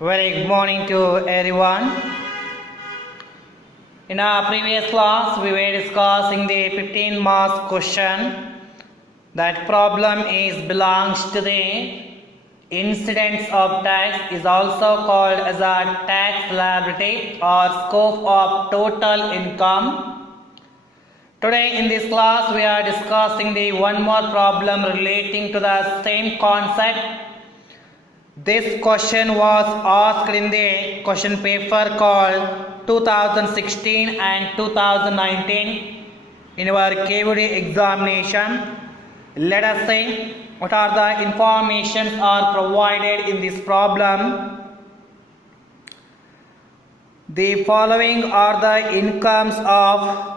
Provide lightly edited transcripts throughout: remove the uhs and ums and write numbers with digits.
Very good morning to everyone. In our previous class, we were discussing the 15 marks question. That problem is belongs to the incidence of tax is also called as a tax liability or scope of total income. Today in this class, we are discussing the one more problem relating to the same concept. This question was asked in the question paper called 2016 and 2019 in our KVD examination. Let us see what are the informations are provided in this problem. The following are the incomes of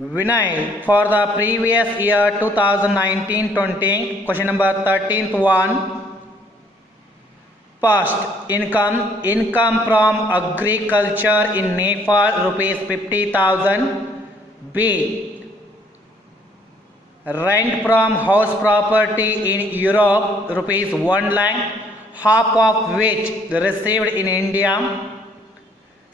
Vinay for the previous year 2019-20. Question number 13th one. First, income from agriculture in Nepal rupees 50,000. B, rent from house property in Europe rupees 1 lakh, half of which received in India.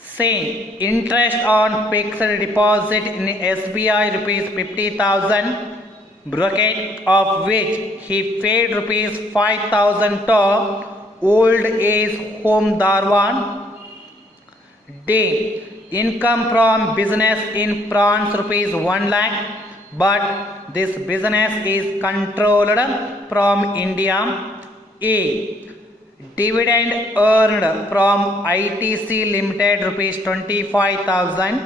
C, interest on fixed deposit in SBI rupees 50,000, bracket of which he paid rupees 5,000 to old age home Darwan. D, income from business in France rupees 1 lakh, but this business is controlled from India. A, dividend earned from ITC Limited rupees 25,000.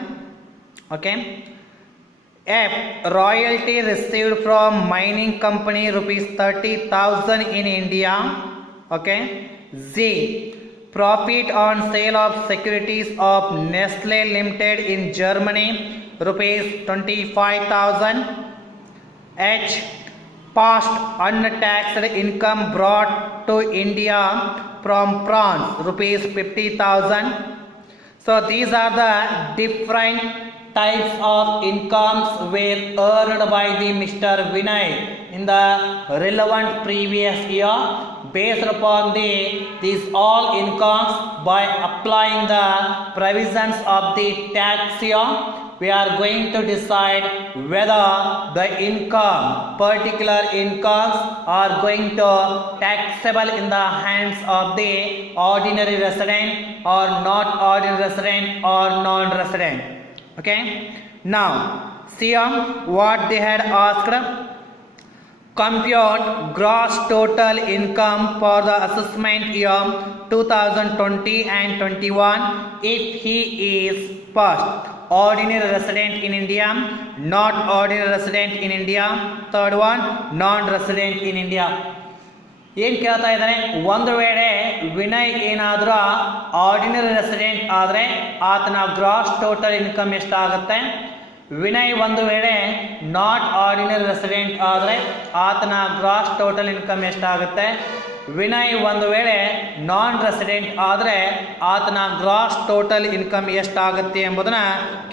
Okay. F, royalty received from mining company rupees 30,000 in India. Okay. Z, profit on sale of securities of Nestle Limited in Germany rupees 25,000. H, past untaxed income brought to India from France rupees 50,000. So these are the different types of incomes were earned by the Mr. Vinay in the relevant previous year. Based upon these all incomes, by applying the provisions of the tax year, we are going to decide whether the particular incomes are going to taxable in the hands of the ordinary resident or not ordinary resident or non-resident. Okay. Now, see what they had asked. Compute gross total income for the assessment year 2020 and 21 if he is first, ordinary resident in India, not ordinary resident in India, third one, non-resident in India. ಏನು ಕೇಳ್ತಾ ಇದ್ದಾನೆ, ಒಂದು ವೇಳೆ ವಿನಯ್ ಏನಾದರೂ ordinary resident ಆದರೆ ಆತನ gross total income ಎಷ್ಟಾಗುತ್ತೆ. ವಿನಯ್ ಒಂದು ವೇಳೆ ನಾಟ್ ಆರ್ಡಿನರಿ ರೆಸಿಡೆಂಟ್ ಆದರೆ ಆತನ ಗ್ರಾಸ್ ಟೋಟಲ್ ಇನ್ಕಮ್ ಎಷ್ಟಾಗುತ್ತೆ. ವಿನಯ್ ಒಂದು ವೇಳೆ ನಾನ್ ರೆಸಿಡೆಂಟ್ ಆದರೆ ಆತನ ಗ್ರಾಸ್ ಟೋಟಲ್ ಇನ್ಕಮ್ ಎಷ್ಟಾಗುತ್ತೆ ಎಂಬುದನ್ನು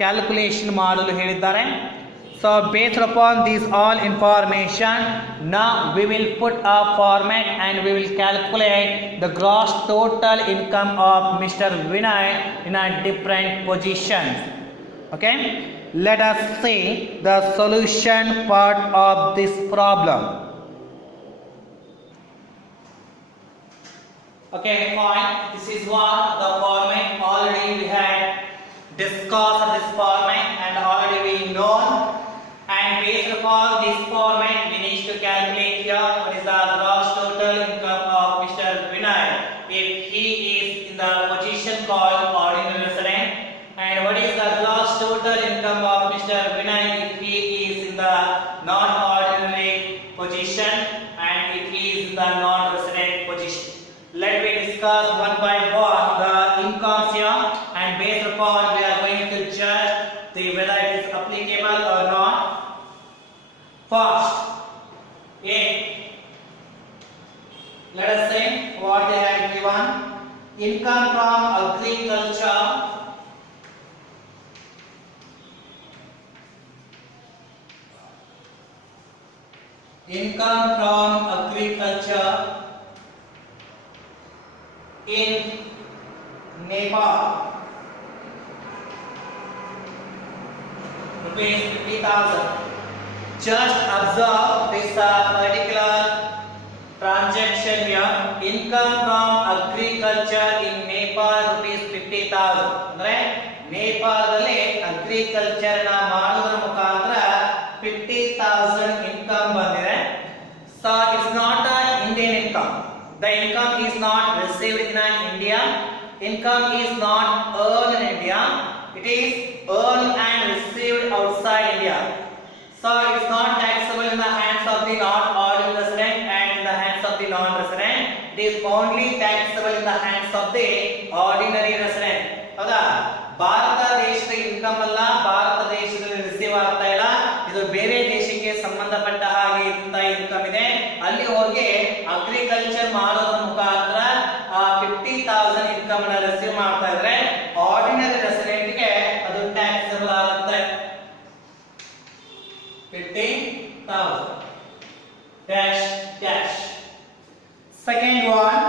ಕ್ಯಾಲ್ಕುಲೇಷನ್ ಮಾಡಲು ಹೇಳಿದ್ದಾರೆ. So based upon this all information, now we will put a format and we will calculate the gross total income of Mr. Vinay in a different positions. Okay, let us see the solution part of this problem. Okay, fine. This is what the format already we had discussed this format and already we know. And based upon this format, we need to calculate here what is the gross total income of Mr. Vinay if he is in the position called ordinary resident, and what is the gross total income of Mr. Vinay if he is in the non-ordinary position and if he is in the non-resident position. Let me discuss one by one the incomes here, and based upon we are going to judge whether it is applicable or not. First, A, let us say what they had given. Income from agriculture income income from agriculture in Nepal rupees 50,000. Just observe this particular transaction here. Income from agriculture in Nepal rupees 50,000. ಅಂದ್ರೆ ನೇಪಾಳದಲ್ಲಿ agriculture ನ ಮಾಡೋದ್ರ ಮುಖಾಂತರ 50,000 income ಬಂದಿದೆ. So it's not an Indian income. The income is not received in India. Income is not earned in India. It is earned and received outside India. So it's not taxable in the hands of the non-ordinary resident and in the hands of the non-resident. It is only taxable in the hands of the ordinary resident. ಹೌದಾ? ಭಾರತ ದೇಶದ income ಅಲ್ಲ, ಭಾರತ ದೇಶದಲ್ಲಿ receive ಆಗ್ತಾ ಇಲ್ಲ, ಇದು ಬೇರೆ ದೇಶಕ್ಕೆ ಸಂಬಂಧಪಟ್ಟ ಹಾಗೆ ಇನ್ಕಮ್ ಇದೆ. ಅಲ್ಲಿ ಹೋಗಿ ಅಗ್ರಿಕಲ್ಚರ್ ಮಾಡೋದ್ರ ಮುಖಾಂತರ 50,000 ಇನ್ಕಮ್ ಅನ್ನ ರಿಸೀವ್ ಮಾಡ್ತಾ ಇದ್ರೆ ಆರ್ಡಿನರಿ ರೆಸಿಡೆಂಟ್ ಗೆ ಅದು ಟ್ಯಾಕ್ಸಬಲ್ ಆಗುತ್ತೆ. 50,000 dash dash. Second one,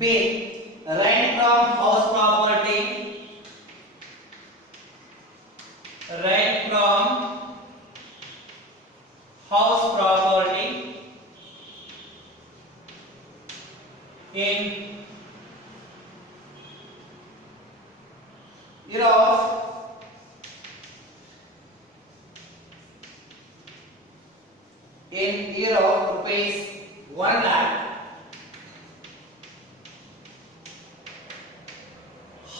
B, rent from house property. Rent from house property in Europe rupees 1 lakh.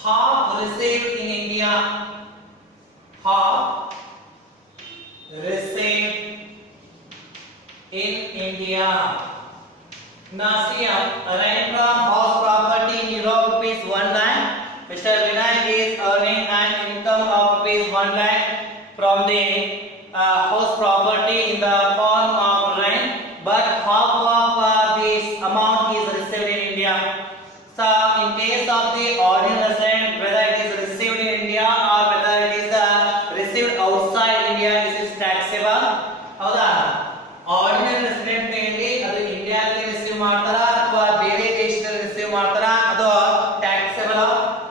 Half received in India, half received in India. Now see, rent from house property in Europe rupees 1 lakh. Mr. Vinay is earning an income of rupees 1 lakh from the house property in the form of rent, but half of this amount is received in India. So in case of the ordinary resident, whether it is received in India or whether it is received outside India, this is taxable. ಹೌದಾ? Ordinary resident ನಲ್ಲಿ ಅದು ಇಂಡಿಯಾದಲ್ಲಿ receive ಮಾಡ್ತಾರಾ ಅಥವಾ ಬೇರೆ ದೇಶದಲ್ಲಿ receive ಮಾಡ್ತಾರಾ, ಅದು ಟ್ಯಾಕ್ಸಬಲ್.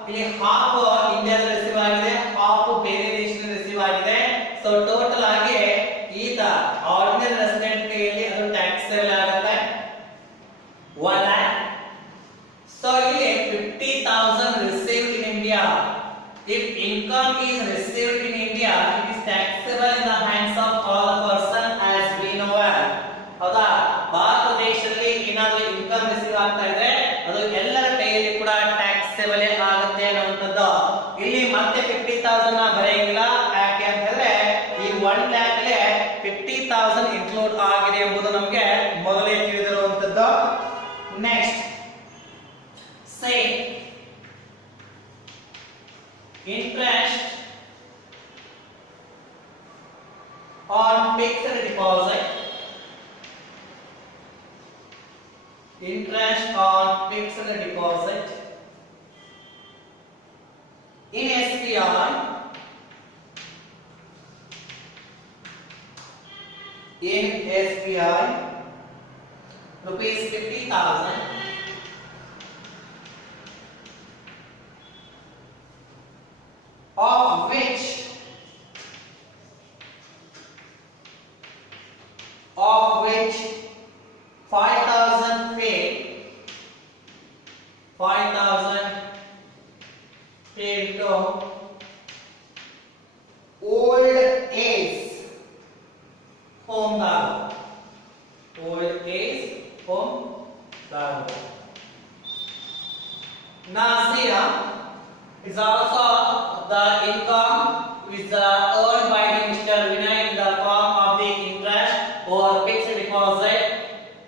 ಇಲ್ಲಿ ಹಾಫ್ ಇಂಡಿಯಾದಲ್ಲಿ ರಿಸೀವ್ ಆಗಿದೆ, ಹಾಫ್ ಬೇರೆ ದೇಶದಲ್ಲಿ ರಿಸೀವ್ ಆಗಿದೆ. ಸೊ ಟೋಟಲ್ ಆಗಿ ಈತ ಆರ್ಡಿನರಿ ರೆಸಿಡೆಂಟ್ ನಲ್ಲಿ ಅದು ಟ್ಯಾಕ್ಸಬಲ್ ಆಗುತ್ತೆ 1 lakh. So here 50,000 received in India. If income is received in India, it is taxable in the hands of all the person as we know well. ಹೌದಾ? ಭಾರತ ದೇಶದಲ್ಲಿ ಏನಾದರೂ income receive ಆಗ್ತಾ ಇದ್ರೆ ಅದು ಎಲ್ಲರ ಕೈಯಲ್ಲಿ ಕೂಡ ಟ್ಯಾಕ್ಸಬಲ್ ಆಗುತ್ತೆ ಅನ್ನುವಂಥದ್ದು. ಇಲ್ಲಿ ಮತ್ತೆ 50,000 ನ ಬರೆಯಂಗಿಲ್ಲ. ಯಾಕೆ ಅಂತ ಹೇಳಿದ್ರೆ ಈ 1 lakh ಗೆ 50,000 ಇನ್ಕ್ಲೂಡ್ ಆಗಿದೆ ಎಂಬುದು ನಮಗೆ ಮೊದಲೇ ತಿಳಿದಿರುವಂಥದ್ದು. Next, say interest on fixed deposit. Interest on fixed deposit in SBI rupees 50,000, of which 5,000 paid to old age home dago. Now here is also the income is earned by the Mr. Vinay in the form of the interest or fixed deposit,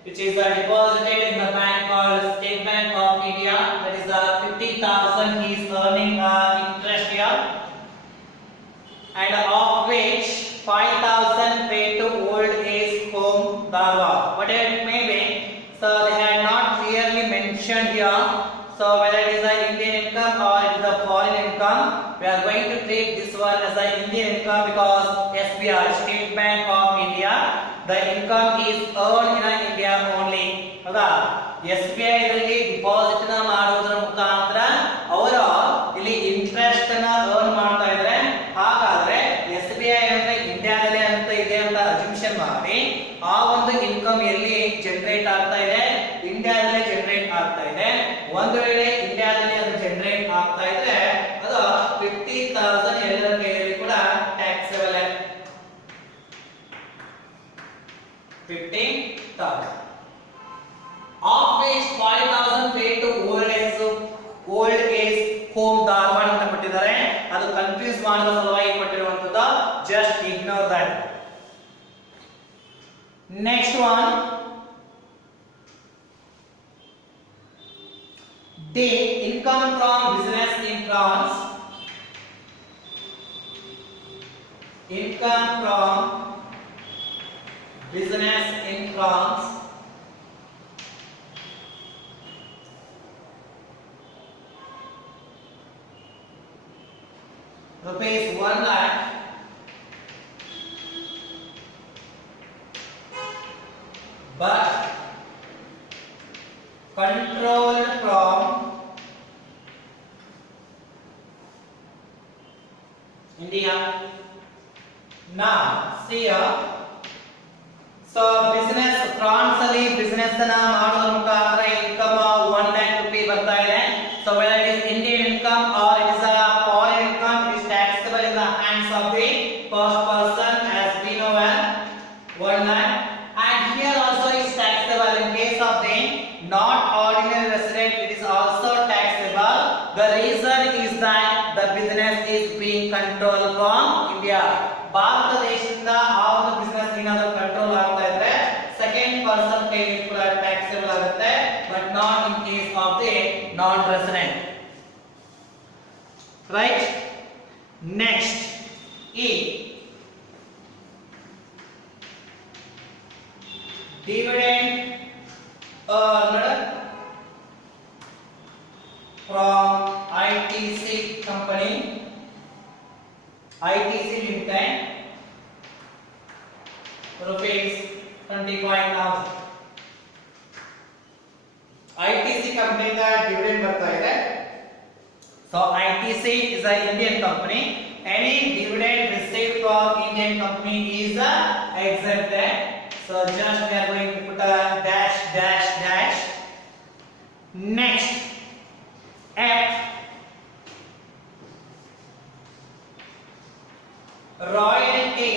which is deposited in the bank called State Bank of India. That is 50,000 he is earning interest here, and of which 5,000 paid to old age home dago. Whatever it may be, so they had not clearly mentioned here. So whether it is an Indian income or it is a foreign income, we are going to treat this one as an Indian income because SBI, State State Bank of India. The income is earned in India only. ಹೌದಾ? SBI ದಲ್ಲಿ deposit ನ ಮಾಡೋದ್ರ ಮುಖಾಂತರ ಅವರು ಇಲ್ಲಿ interest ನ earn ಮಾಡ್ತಾ ಇದ್ದಾರೆ. ಹಾಗಾದ್ರೆ SBI ಅಂದ್ರೆ ಇಂಡಿಯಾದಲ್ಲೇ ಅಂತ ಇದೆ ಅಂತ ಅಸ್ಯೂಮ್ಷನ್ ಮಾಡಿ ಆ ಒಂದು ಇನ್ಕಮ್ ಎಲ್ಲಿ ಜನರೇಟ್ ಆಗ್ತಾ ಇದೆ? ಇಂಡಿಯಾದಲ್ಲೇ ಜನರೇಟ್ ಆಗ್ತಾ ಇದೆ. ಒಂದು ವೇಳೆ ಇಂಡಿಯಾದಲ್ಲಿ ಅದು ಜನರೇಟ್ ಆಗ್ತಾ ಇದ್ರೆ ಅದು 50,000 ಎಲ್ಲರ ಕೈಯಲ್ಲಿ ಕೂಡ taxable. 50,000 of which 5,000 paid to old age home Dharwad ಅಂತ ಕೊಟ್ಟಿದ್ದಾರೆ. ಅದು ಕನ್ಫ್ಯೂಸ್ ಮಾಡುವ ಸಲುವಾಗಿ ಕೊಟ್ಟಿರುವಂತದ್ದು. Just ignore that. Next one, the income from business in France. Income from business in France rupees 1 lakh, but controlled from India. Now see here, so business France ಅಲ್ಲಿ business ಅನ್ನ ಮಾಡೋದ್ರ ಮುಖಾಂತರ ಇನ್ಕಮ್ 1 lakh ರೂಪಾಯಿ ಬರ್ತಾ ಇದೆ. So whether it is Indian income or it is a foreign income, it is taxable in the hands of the first person as we know as 1 lakh. And here also is taxable in case of the not ordinary resident, it is also taxable. The reason is that the business is being controlled from India. Bharat ದೇಶದಿಂದ ಆ ಒಂದು business ಏನಾದರೂ control ಆಗ್ತಾ ಇದ್ರೆ second person ಕೈಲಿ ಕೂಡ taxable ಆಗುತ್ತೆ, but not in case of the non resident. Right. Next E, dividend earned from ITC company, ITC Limited, rupees 25,000. ITC company का dividend ಬರ್ತಾ ಇದೆ. So ITC is an Indian company. Any dividend received from Indian company is exempted. So just we are going to put a dash dash dash. Next, F, royalty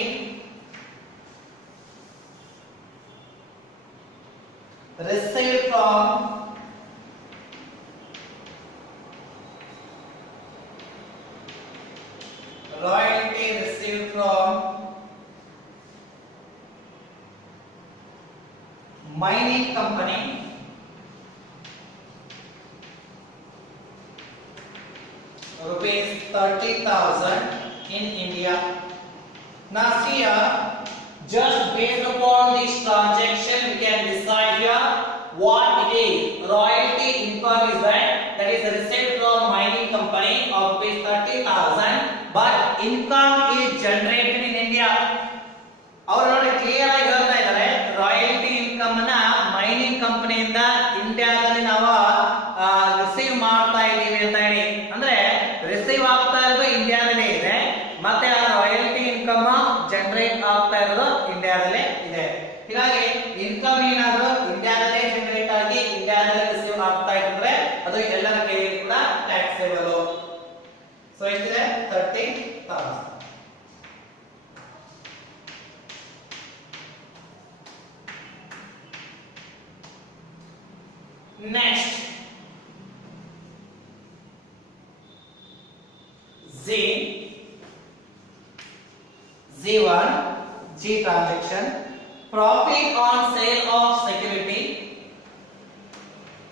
received from mining company, rupees 30,000 in India. Now here, just based upon this transaction, we can decide here what it is. Royalty income is that is received from mining company of rupees 30,000, but income is generated in India. ಅವರು ನೋಡಿ clear ಆಗಿ ಹೇಳ್ತಾ ಇದ್ದಾರೆ, royalty income ಅನ್ನ mining ಕಂಪನಿಯಿಂದ ಇಂಡಿಯಾದಲ್ಲಿ ನಾವು receive ಮಾಡ್ತಾ ಇದ್ದೀವಿ ಅಂತ ಹೇಳಿ. ಅಂದ್ರೆ ರಿಸೀವ್ ಆಗ್ತಾ ಇರೋದು ಇಂಡಿಯಾದಲ್ಲೇ ಇದೆ, ಮತ್ತೆ ಆ ರಾಯಲ್ಟಿ ಇನ್ಕಮ್ ಜನರೇಟ್ ಆಗ್ತಾ ಇರೋದು ಇಂಡಿಯಾದಲ್ಲೇ ಇದೆ. ಹೀಗಾಗಿ ಇನ್ಕಮ್ ಏನಾದರೂ ಇಂಡಿಯಾದಲ್ಲೇ ಜನರೇಟ್ ಆಗಿ ಇಂಡಿಯಾದಲ್ಲೇ ರಿಸೀವ್ ಆಗ್ತಾ ಇದ್ರೆ ಅದು ಎಲ್ಲರ ಕೈಯಲ್ಲಿ ಕೂಡ ಟ್ಯಾಕ್ಸೇಬಲ್. ಸೊ ಎಷ್ಟಿದೆ? 30,000. Next, Z1, G transaction, profit on sale of security,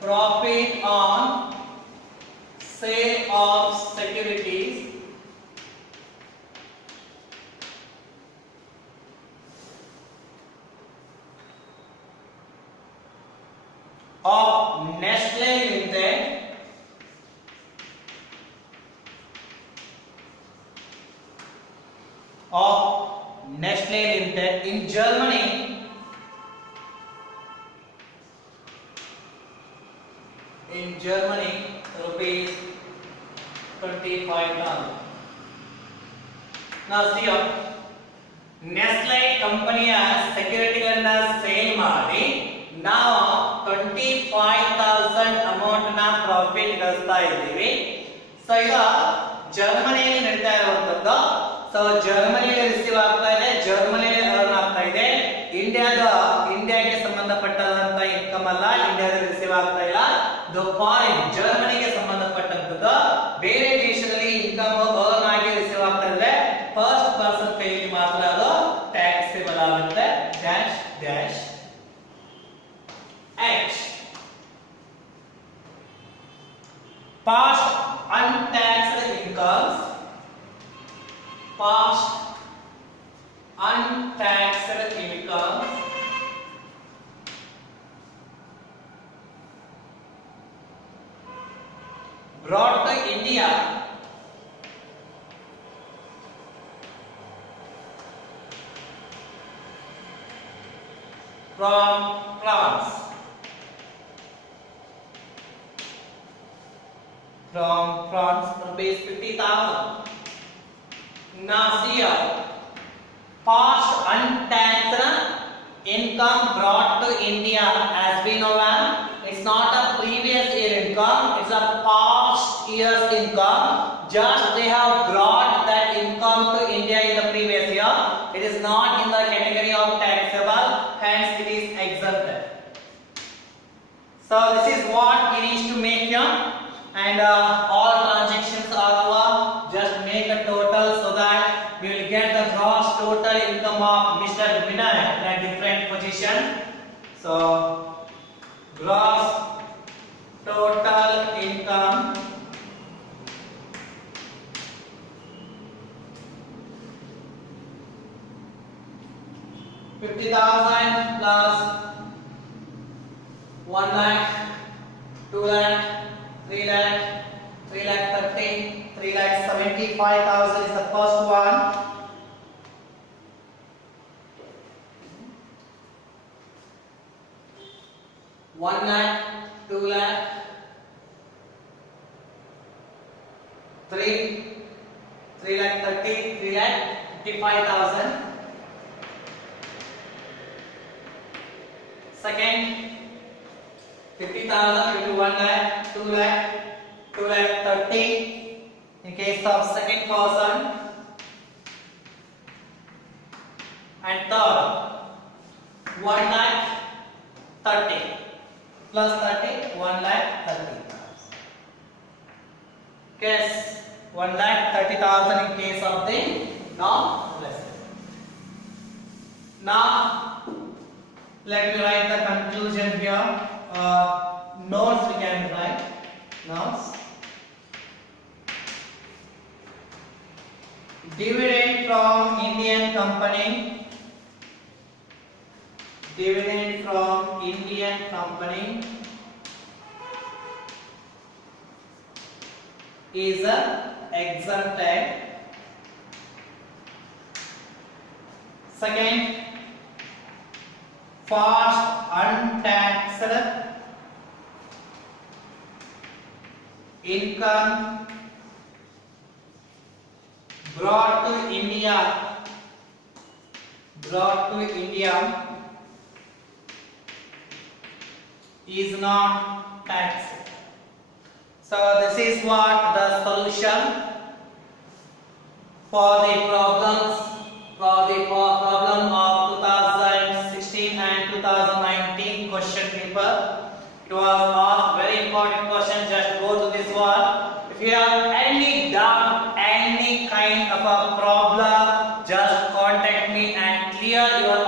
profit on sale of securities of Nestle Limited, of Nestle Limited calculated in Germany. In Germany, rupees 25,000. Now see here, Nestle ಕಂಪನಿಯ ಸೆಕ್ಯೂರಿಟಿಗಳನ್ನ sale ಮಾಡಿ ನಾವು 25,000 amount ನ profit ಗಳಿಸ್ತಾ ಇದ್ದೀವಿ. So ಈಗ ಜರ್ಮನಿಯಲ್ಲಿ ನಡೀತಾ ಇರುವಂತದ್ದು. So ಜರ್ಮನಿಯಲ್ಲಿ ರಿಸೀವ್ ಆಗ್ತಾ ಇದೆ, ಜರ್ಮನಿಯಲ್ಲಿ ಅರ್ನ್ ಆಗ್ತಾ ಇದೆ. ಇಂಡಿಯಾಗೆ ಸಂಬಂಧಪಟ್ಟಂತ ಇನ್ಕಮ್ ಅಲ್ಲ, ಇಂಡಿಯಾದಲ್ಲಿ ರಿಸೀವ್ ಆಗ್ತಾ ಇಲ್ಲ. ಫಾರಿನ್ ಜರ್ಮನಿಗೆ ಸಂಬಂಧಪಟ್ಟಂತದ್ದು ಬೇರೆ ದೇಶದಲ್ಲಿ ಇನ್ಕಮ್ ಅರ್ನ್ ಆಗಿ ರಿಸೀವ್ ಆಗ್ತಾ ಇದೆ. ಫಸ್ಟ್ ಪರ್ಸನ್ ಕೈಯಲ್ಲಿ ಮಾತ್ರ ಅದು ಟ್ಯಾಕ್ಸೇಬಲ್ ಆಗುತ್ತೆ. Dash dash H. Past untaxed incomes. Past untaxed incomes brought to India from France. From France, rupees 50,000. Now see here, past untaxed income brought to India, as we know, it's not a previous year income, it's a past year's income. Just they have brought that income to India in the previous year. It is not in the category of taxable, hence it is exempted. So this is what we need to make here. And all transactions are over. Just make a total so that we will get the gross total income of Mr. Vinayak in a different position. So gross total income $50,000 plus 1 lakh, 2 lakh, 3 lakh, 3 lakh 30, 3 lakh 75,000 is the first one. One lakh, 2 lakh, 3 lakh 30, 3 lakh 55,000. Second, 50,000 into 1 lakh, 2 lakh, 2 lakh 30 in case of second person. And third, 1 lakh 30 plus 30, 1 lakh 30. Case 1 lakh 30,000 in case of the non-resident. Now let me write the conclusion here. Notes we can write. Notes. Dividend from Indian company. Dividend from Indian company is exempted. Second, past untaxed income brought to India is not taxed. So this is what the solution for the problem of 2016 and 2019 question paper. It was asked very important question. Just go to this one. If you have any doubt, any kind of a problem, just contact me and clear your